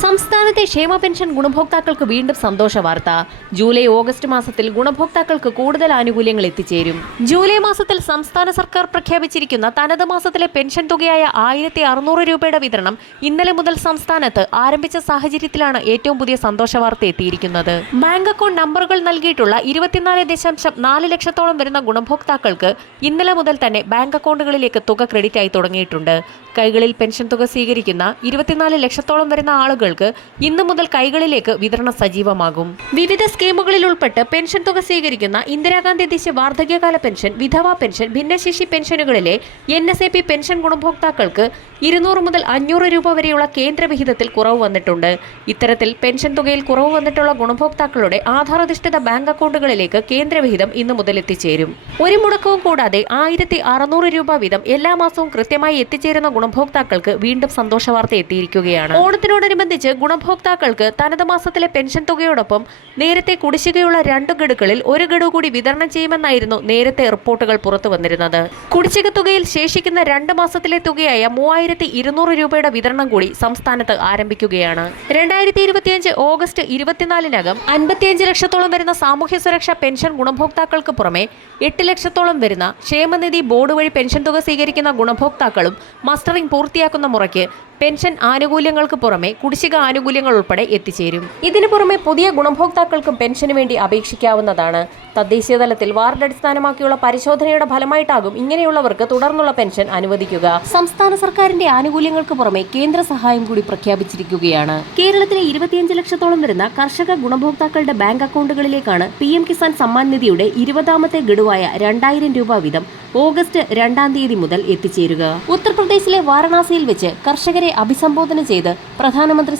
സംസ്ഥാന സംസ്ഥാനത്തെ ക്ഷേമ പെൻഷൻ ഗുണഭോക്താക്കൾക്ക് വീണ്ടും സന്തോഷ വാർത്ത. ജൂലൈ ഓഗസ്റ്റ് മാസത്തിൽ ഗുണഭോക്താക്കൾക്ക് കൂടുതൽ ആനുകൂല്യങ്ങൾ എത്തിച്ചേരും. ജൂലൈ മാസത്തിൽ സംസ്ഥാന സർക്കാർ പ്രഖ്യാപിച്ചിരിക്കുന്ന തനത് മാസത്തിലെ പെൻഷൻ തുകയായ ആയിരത്തി അറുന്നൂറ് രൂപയുടെ വിതരണം ഇന്നലെ മുതൽ സംസ്ഥാനത്ത് ആരംഭിച്ച സാഹചര്യത്തിലാണ് ഏറ്റവും പുതിയ സന്തോഷ വാർത്ത എത്തിയിരിക്കുന്നത്. ബാങ്ക് അക്കൗണ്ട് നമ്പറുകൾ നൽകിയിട്ടുള്ള ഇരുപത്തിനാല് ദശാംശം നാല് ലക്ഷത്തോളം വരുന്ന ഗുണഭോക്താക്കൾക്ക് ഇന്നലെ മുതൽ തന്നെ ബാങ്ക് അക്കൗണ്ടുകളിലേക്ക് തുക ക്രെഡിറ്റ് ആയി തുടങ്ങിയിട്ടുണ്ട്. കൈകളിൽ പെൻഷൻ തുക സ്വീകരിക്കുന്ന ഇരുപത്തിനാല് ലക്ഷത്തോളം വരുന്ന ആളുകൾക്ക് ഇന്നു മുതൽ കൈകളിലേക്ക് വിതരണം സജീവമാകും. വിവിധ സ്കീമുകളിൽ ഉൾപ്പെട്ട് പെൻഷൻ തുക സ്വീകരിക്കുന്ന ഇന്ദിരാഗാന്ധി ദേശീയ വാർദ്ധക്യകാല പെൻഷൻ വിധവാ പെൻഷൻ ഭിന്നശേഷി പെൻഷനുകളിലെ N S A P pension ഗുണഭോക്താക്കൾക്ക് ഇരുന്നൂറ് മുതൽ അഞ്ഞൂറ് രൂപ വരെയുള്ള കേന്ദ്രവിഹിതത്തിൽ കുറവ് വന്നിട്ടുണ്ട്. ഇത്തരത്തിൽ പെൻഷൻ തുകയിൽ കുറവ് വന്നിട്ടുള്ള ഗുണഭോക്താക്കളുടെ ആധാരധിഷ്ഠിത ബാങ്ക് അക്കൗണ്ടുകളിലേക്ക് കേന്ദ്രവിഹിതം ഇന്നു മുതൽ എത്തിച്ചേരും. ഒരു മുടക്കവും കൂടാതെ ആയിരത്തി അറുന്നൂറ് രൂപ വീതം എല്ലാ മാസവും കൃത്യമായി എത്തിച്ചേരുന്ന ഗുണഭോക്താക്കൾക്ക് വീണ്ടും സന്തോഷവാർത്ത എത്തിയിരിക്കുകയാണ്. ഓണത്തിനോടനുബന്ധിച്ച് ഗുണഭോക്താക്കൾക്ക് തനത് മാസത്തിലെ പെൻഷൻ തുകയോടൊപ്പം നേരത്തെ കുടിശ്ശികയുള്ള രണ്ട് ഗഡുക്കളിൽ ഒരു ഗഡു കൂടി വിതരണം ചെയ്യുമെന്നായിരുന്നു നേരത്തെ റിപ്പോർട്ടുകൾ പുറത്തു വന്നിരുന്നത് കുടിശ്ശിക തുകയിൽ ശേഷിക്കുന്ന രണ്ട് മാസത്തിലെ തുകയായ മൂവായിരത്തി ഇരുന്നൂറ് രൂപയുടെ വിതരണം കൂടി സംസ്ഥാനത്ത് ആരംഭിക്കുകയാണ്. രണ്ടായിരത്തി ഇരുപത്തിയഞ്ച് ഓഗസ്റ്റ് ഇരുപത്തിനാലിനകം അൻപത്തിയഞ്ച് ലക്ഷത്തോളം വരുന്ന സാമൂഹ്യ സുരക്ഷാ പെൻഷൻ ഗുണഭോക്താക്കൾക്ക് പുറമെ എട്ട് ലക്ഷത്തോളം വരുന്ന ക്ഷേമനിധി ബോർഡ് വഴി പെൻഷൻ തുക സ്വീകരിക്കുന്ന ഗുണഭോക്താക്കളും മസ്റ്ററിംഗ് പൂർത്തിയാക്കുന്ന മുറയ്ക്ക് പെൻഷൻ ആനുകൂല്യങ്ങൾക്ക് പുറമെ കുടിശ്ശിക ആനുകൂല്യങ്ങൾ ഉൾപ്പെടെ എത്തിച്ചേരും. ഇതിനു പുറമെ പുതിയ ഗുണഭോക്താക്കൾക്കും പെൻഷന് വേണ്ടി അപേക്ഷിക്കാവുന്നതാണ്. തദ്ദേശീയ തലത്തിൽ വാർഡ് അടിസ്ഥാനമാക്കിയുള്ള പരിശോധനയുടെ ഫലമായിട്ടാകും ഇങ്ങനെയുള്ളവർക്ക് തുടർന്നുള്ള പെൻഷൻ അനുവദിക്കുക. സംസ്ഥാന സർക്കാരിന്റെ ആനുകൂല്യങ്ങൾക്ക് പുറമെ കേന്ദ്ര സഹായം കൂടി പ്രഖ്യാപിച്ചിരിക്കുകയാണ്. കേരളത്തിലെ ഇരുപത്തിയഞ്ച് ലക്ഷത്തോളം വരുന്ന കർഷക ഗുണഭോക്താക്കളുടെ ബാങ്ക് അക്കൗണ്ടുകളിലേക്കാണ് പി എം കിസാൻ സമ്മാൻ നിധിയുടെ ഇരുപതാമത്തെ ഗഡുവായ രണ്ടായിരം രൂപ വീതം ഓഗസ്റ്റ് രണ്ടാം തീയതി മുതൽ എത്തിച്ചേരുക. ഉത്തർപ്രദേശിലെ വാരണാസിയിൽ വെച്ച് കർഷകരെ അഭിസംബോധന ചെയ്ത് പ്രധാനമന്ത്രി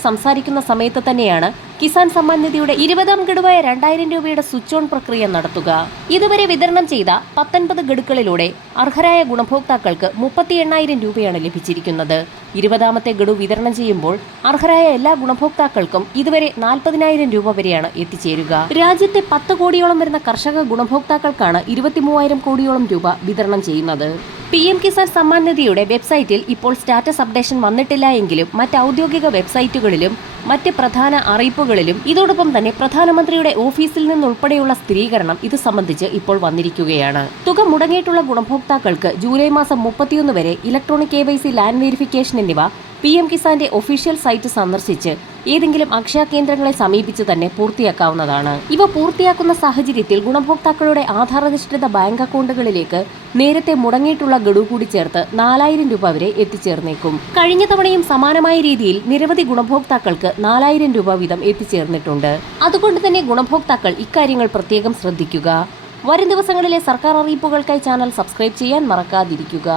സംസാരിക്കുന്ന സമയത്ത് തന്നെയാണ് കിസാൻ സമ്മാൻ നിധിയുടെ ഇരുപതാം ഗഡുവായ രണ്ടായിരം രൂപയുടെ സ്വിച്ച് ഓൺ പ്രക്രിയ നടത്തുക. ഇതുവരെ വിതരണം ചെയ്ത പത്തൊൻപത് ഗഡുക്കളിലൂടെ അർഹരായ ഗുണഭോക്താക്കൾക്ക് മുപ്പത്തി എണ്ണായിരം രൂപയാണ് ലഭിച്ചിരിക്കുന്നത്. ഇരുപതാമത്തെ ഗഡു വിതരണം ചെയ്യുമ്പോൾ അർഹരായ എല്ലാ ഗുണഭോക്താക്കൾക്കും ഇതുവരെ നാൽപ്പതിനായിരം രൂപ വരെയാണ് എത്തിച്ചേരുക. രാജ്യത്തെ പത്ത് കോടിയോളം വരുന്ന കർഷക ഗുണഭോക്താക്കൾക്കാണ് ഇരുപത്തിമൂവായിരം കോടിയോളം രൂപ വിതരണം ചെയ്യുന്നത്. പി എം കിസാൻ സമ്മാൻ നിധിയുടെ വെബ്സൈറ്റിൽ ഇപ്പോൾ സ്റ്റാറ്റസ് അപ്ഡേഷൻ വന്നിട്ടില്ല എങ്കിലും മറ്റ് ഔദ്യോഗിക വെബ്സൈറ്റുകളിലും മറ്റ് പ്രധാന അറിയിപ്പുകളിലും ഇതോടൊപ്പം തന്നെ പ്രധാനമന്ത്രിയുടെ ഓഫീസിൽ നിന്നുൾപ്പെടെയുള്ള സ്ഥിരീകരണം ഇത് സംബന്ധിച്ച് ഇപ്പോൾ വന്നിരിക്കുകയാണ്. തുക മുടങ്ങിയിട്ടുള്ള ഗുണഭോക്താക്കൾക്ക് ജൂലൈ മാസം മുപ്പത്തിയൊന്ന് വരെ electronic K Y C land verification എന്നിവ പി എം കിസാന്റെ ഒഫീഷ്യൽ സൈറ്റ് സന്ദർശിച്ച് ഏതെങ്കിലും അക്ഷയ കേന്ദ്രങ്ങളെ സമീപിച്ച് തന്നെ പൂർത്തിയാക്കാവുന്നതാണ്. ഇവ പൂർത്തിയാക്കുന്ന സാഹചര്യത്തിൽ ഗുണഭോക്താക്കളുടെ ആധാരധിഷ്ഠിത ബാങ്ക് അക്കൗണ്ടുകളിലേക്ക് നേരത്തെ മുടങ്ങിയിട്ടുള്ള ഗഡു കൂടി ചേർത്ത് നാലായിരം രൂപ വരെ എത്തിച്ചേർന്നേക്കും. കഴിഞ്ഞ തവണയും സമാനമായ രീതിയിൽ നിരവധി ഗുണഭോക്താക്കൾക്ക് നാലായിരം രൂപ വീതം എത്തിച്ചേർന്നിട്ടുണ്ട്. അതുകൊണ്ട് തന്നെ ഗുണഭോക്താക്കൾ ഇക്കാര്യങ്ങൾ പ്രത്യേകം ശ്രദ്ധിക്കുക. വരും ദിവസങ്ങളിലെ സർക്കാർ അറിയിപ്പുകൾക്കായി ചാനൽ സബ്സ്ക്രൈബ് ചെയ്യാൻ മറക്കാതിരിക്കുക.